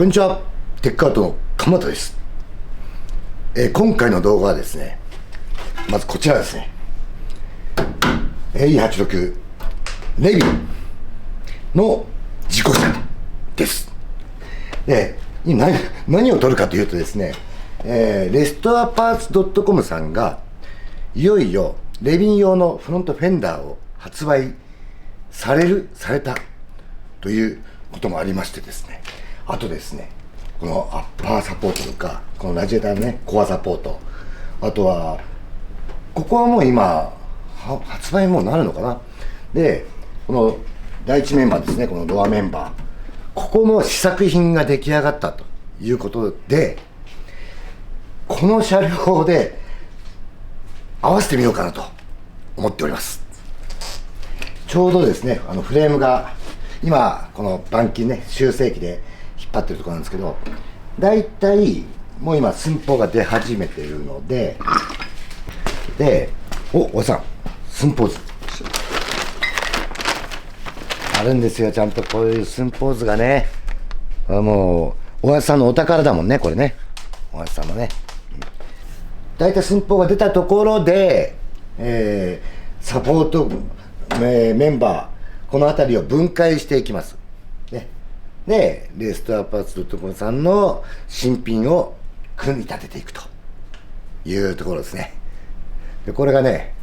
こんにちは、テックアウトの鎌田です。今回の動画はですね、まずこちらですね、E86 レビンの事故車です。で、何を撮るかというとですね、レストアパーツ .com さんがいよいよレビン用のフロントフェンダーを発売されたということもありましてですね、あとですね、このアッパーサポートとか、このラジエーターのね、コアサポート、あとはここはもう今発売もうなるのかな。で、この第一メンバーですね、このドアメンバー、ここも試作品が出来上がったということで、この車両で合わせてみようかなと思っております。ちょうどですね、フレームが今この板金ね、修正機で引っ張ってるところなんですけど、だいたいもう今寸法が出始めているので、おじさん寸法図あるんですよ。ちゃんとこういう寸法図がね、もうおやさんのお宝だもんね、これね、おやさんのね。だいたい寸法が出たところで、サポート、メンバー、この辺りを分解していきます、ね。で、レストアパーツ.comさんの新品を組み立てていくというところですね。で、これがね、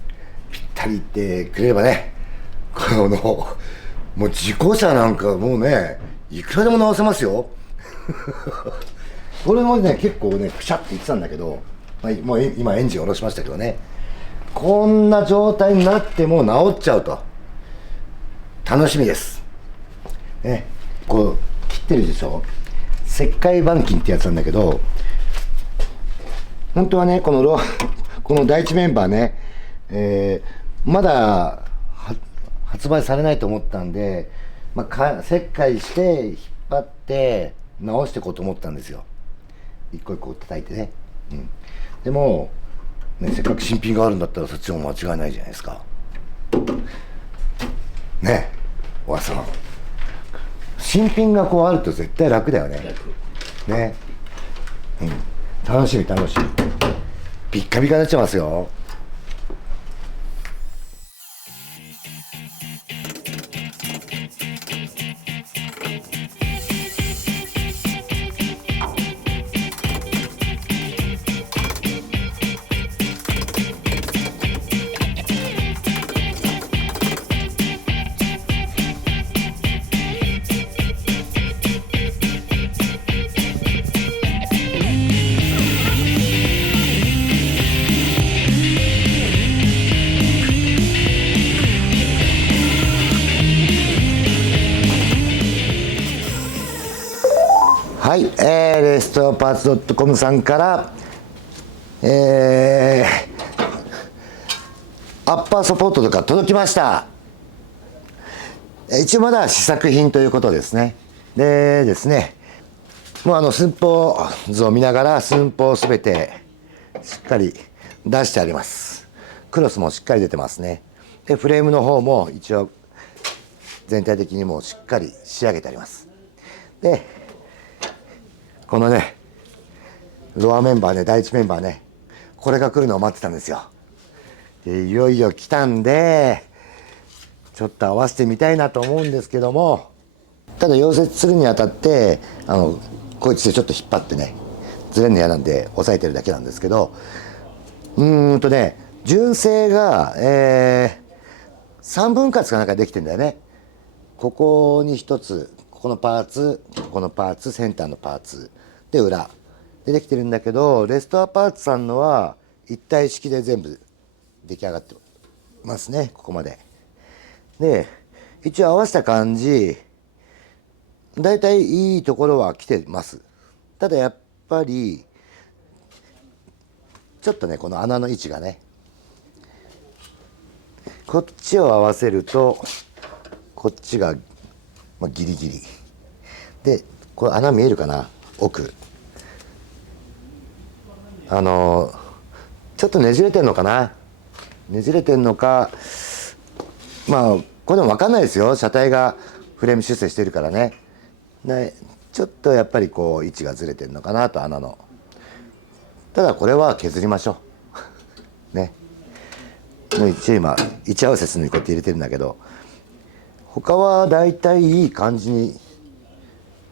ぴったりいってくれればね、もう事故車なんかもうね、いくらでも直せますよ。これもね、結構ね、くしゃって言ってたんだけど、もう今エンジン下ろしましたけどね、こんな状態になっても直っちゃうと。楽しみです。ね、こう、切ってるでしょ。石灰板金ってやつなんだけど、本当はね、この第一メンバーね、まだ発売されないと思ったんで、石灰して引っ張って直していこうと思ったんですよ。一個一個叩いてね。でも、ね、せっかく新品があるんだったらそっちも間違いないじゃないですか。ね、おやさん。新品がこうあると絶対楽だよね。ね。楽しみ。ピッカピカになっちゃいますよ。はい、レストアパーツ .com さんから、アッパーサポートとか届きました。一応まだ試作品ということですね。でですね、もう寸法図を見ながら寸法をすべてしっかり出してあります。クロスもしっかり出てますね。で、フレームの方も一応全体的にもうしっかり仕上げてあります。で、このね、ドアメンバーね、第一メンバーね、これが来るのを待ってたんですよ。で、いよいよ来たんで、ちょっと合わせてみたいなと思うんですけども、ただ溶接するにあたって、こいつでちょっと引っ張ってね、ずれるの嫌なんで押さえてるだけなんですけど、純正が、3分割かなんかできてんだよね。ここに1つ、ここのパーツ、ここのパーツ、センターのパーツで裏でできてるんだけど、レストアパーツさんのは一体式で全部出来上がってますね、ここまで。で、一応合わせた感じ、だいたいいいところは来てます。ただやっぱりちょっとね、この穴の位置がね、こっちを合わせるとこっちがギリギリで、これ穴見えるかな、奥。ちょっとねじれてんのかな、ねじれてんのか、これでも分かんないですよ。車体がフレーム修正してるからね。ちちょっとやっぱりこう位置がずれてるのかなと、穴の。ただこれは削りましょうね。一応今位置合わせするのにこうやって入れてるんだけど、他はだいたいいい感じに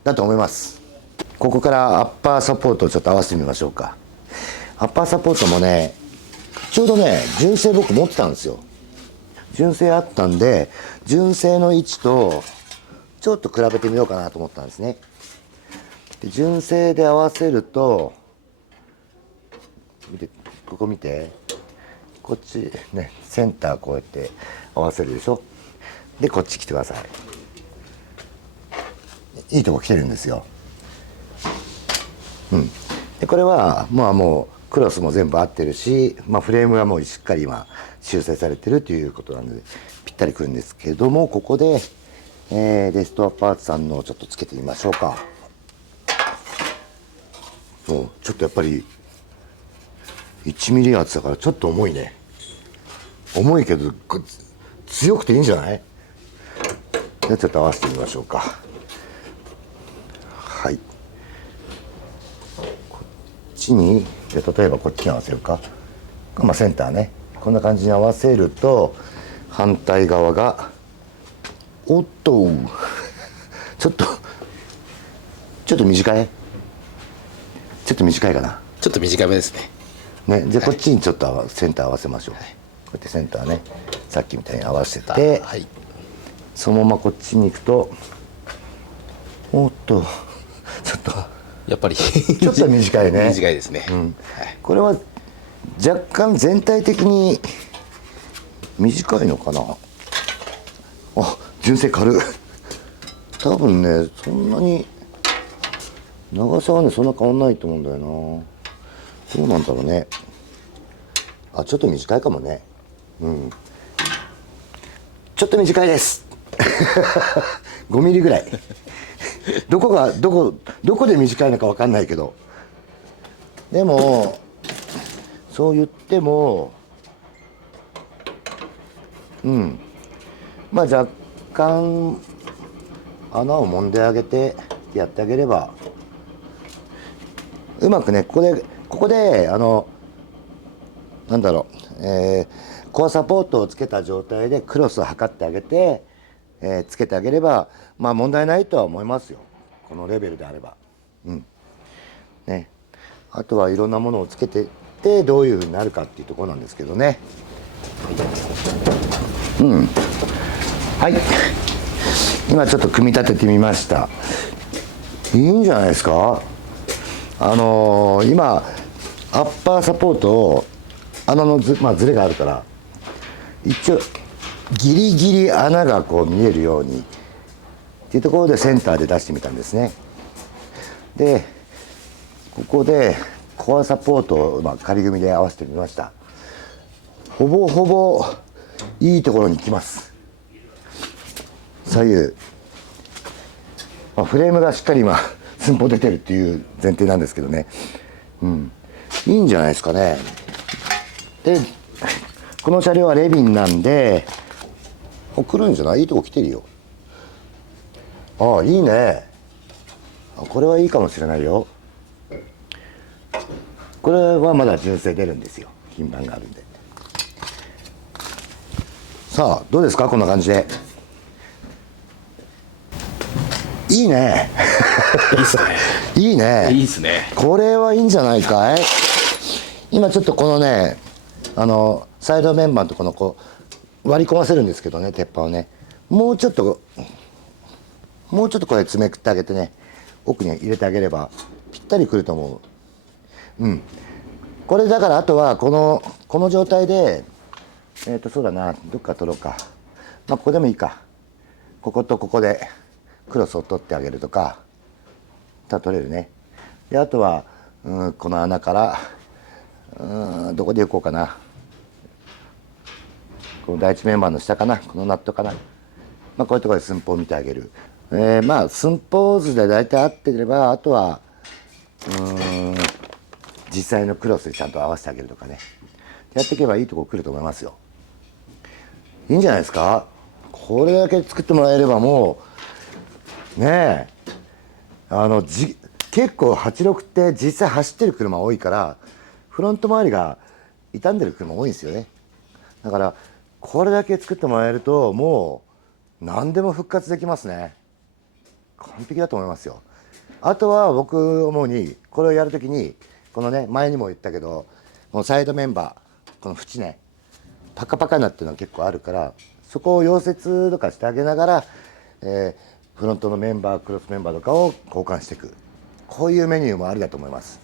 だと思います。ここからアッパーサポートをちょっと合わせてみましょうか。アッパーサポートもね、ちょうどね純正僕持ってたんですよ。純正あったんで、純正の位置とちょっと比べてみようかなと思ったんですね。で純正で合わせると、見て、ここ見て、こっちね、センターこうやって合わせるでしょ。でこっち来てください。いいとこ来てるんですよ。でこれはまあもうクロスも全部合ってるし、フレームはもうしっかり今修正されてるということなのでぴったりくるんですけども、ここで、レストアパーツさんのをちょっとつけてみましょうか。ちょっとやっぱり1ミリ厚だからちょっと重いね。重いけど強くていいんじゃない？じゃあちょっと合わせてみましょうか。はい、こっちにで例えばこっちに合わせるか、センターね、こんな感じに合わせると反対側がおっとちょっと短いかな。ちょっと短めですね。じゃあこっちにちょっとセンター合わせましょう。こうやってセンターね、さっきみたいに合わせて、そのままこっちに行くと、おっとちょっとやっぱりちょっと短いね。短いですね。これは若干全体的に短いのかな。あ、純正軽い多分ねそんなに長さはねそんな変わんないと思うんだよな。どうなんだろうね。あ、ちょっと短いかもね。ちょっと短いです5ミリぐらいどこで短いのか分かんないけど、でもそう言っても若干穴を揉んであげてやってあげればうまくね、ここでなんだろう、コアサポートをつけた状態でクロスを測ってあげて、つけてあげれば問題ないとは思いますよ、このレベルであれば。あとはいろんなものをつけてってどういうふうになるかっていうところなんですけどね。はい、今ちょっと組み立ててみました。いいんじゃないですか。今アッパーサポートを穴のずれがあるから一応ギリギリ穴がこう見えるようにっていうところでセンターで出してみたんですね。でここでコアサポートを仮組みで合わせてみました。ほぼほぼいいところに来ます。左右、フレームがしっかり今寸法出てるっていう前提なんですけどね、いいんじゃないですかね。でこの車両はレビンなんで来るんじゃない？いいとこ来てるよ。ああ、いいね。これはいいかもしれないよ。これはまだ純正出るんですよ、品番があるんで。さあどうですか、こんな感じで。いいねいいっすね。いいね。いいっすね。これはいいんじゃないかい。今ちょっとこのねサイドメンバーのところこう割り込ませるんですけどね、鉄板をね、もうちょっとこれ詰めくってあげてね、奥に入れてあげればぴったりくると思う。これだからあとはこの状態でそうだな、どっか取ろうか。ここでもいいか。こことここでクロスを取ってあげるとか取れるね。であとはこの穴からどこで行こうかな。この第一メンバーの下かな、このナットかな。こういうところで寸法を見てあげる。寸法図で大体合ってれば、あとは実際のクロスでちゃんと合わせてあげるとかね、やっていけばいいとこ来ると思いますよ。いいんじゃないですか。これだけ作ってもらえればもうねえ結構86って実際走ってる車多いからフロント周りが傷んでる車多いんですよね。だからこれだけ作ってもらえるともう何でも復活できますね。完璧だと思いますよ。あとは僕思うにこれをやるときにこのね前にも言ったけどこのサイドメンバーこの縁ねパカパカになってるのが結構あるからそこを溶接とかしてあげながら、フロントのメンバークロスメンバーとかを交換していくこういうメニューもありだと思います。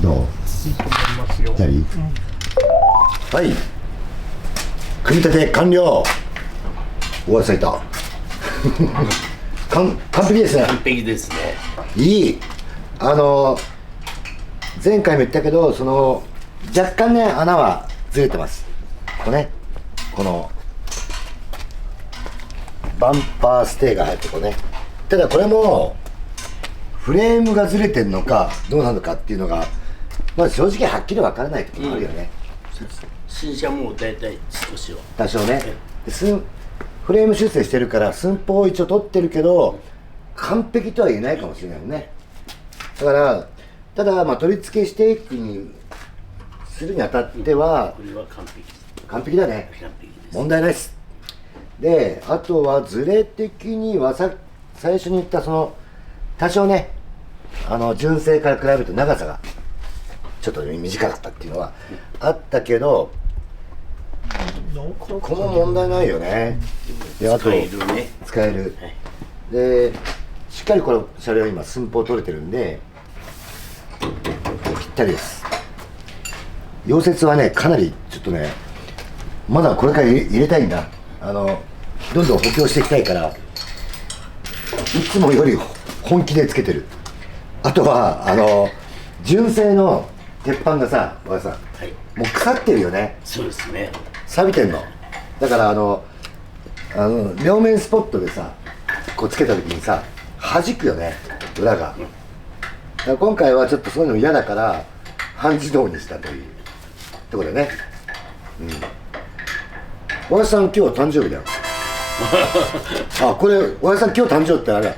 どう？いいと思いますよ。左、はい、組み立て完了。おわさいた完璧ですね。完璧ですね。いい。前回も言ったけどその若干ね穴はずれてます。このバンパーステーが入ってね。ただこれもフレームがずれてるのかどうなのかっていうのがまあ正直はっきり分からないところもあるよね。新車も大体少しは多少ね。フレーム修正してるから寸法を一応取ってるけど完璧とは言えないかもしれないよね。だからただまあ取り付けしていくにするにあたってはこれは完璧です。完璧だね。完璧です。問題ないです。であとはズレ的には最初に言ったその多少ね純正から比べると長さがちょっと短かったっていうのはあったけどここも問題ないよね。であと使えるね。使える。でしっかりこの車両今寸法取れてるんでぴったりです。溶接はねかなりちょっとねまだこれから入れたいんだ。どんどん補強していきたいからいつもより本気でつけてる。あとは純正の鉄板がさ和田さん、はい。もう腐ってるよね。そうですね。錆びてんの。だから両面スポットでさこうつけた時にさ弾くよね裏が。だから今回はちょっとそういうの嫌だから半自動にしたというところでね。和田さん今日誕生日だよあこれ和田さん今日誕生日ってあれ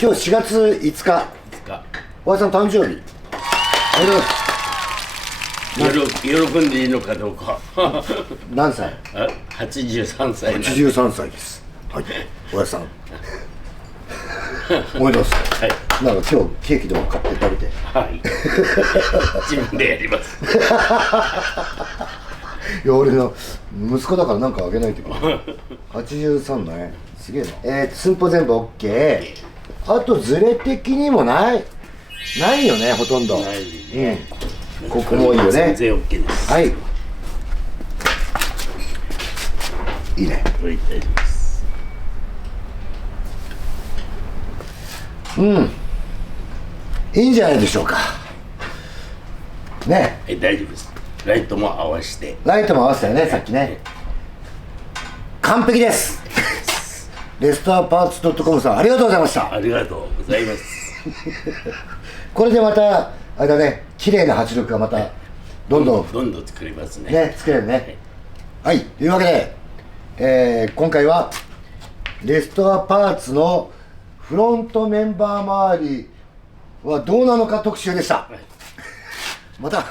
今日4月5日ですか。和田さん誕生日ありがとうございます。喜んでいいのかどうか。何歳83歳。83歳です。はい和田さんおめでとうございます。はい。なんか今日ケーキでも買って食べてはい。自分でやります。いや俺の息子だからなんかあげないといけない83ねすげえな。寸法全部 OK。 あとズレ的にもないよねほとんど。ないね。ここもいいよね。全然 OK です。はいいいね。これ大丈夫です。いいんじゃないでしょうかね。はい、大丈夫です。ライトも合わせて。ライトも合わせたよねさっきね。完璧ですレストアパーツ .com さんありがとうございました。ありがとうございます。これでまたあれだね綺麗な86がまたどんどんどんどん作りますね。ね作れるね。はいというわけで、今回はレストアパーツのフロントメンバー周りはどうなのか特集でした。また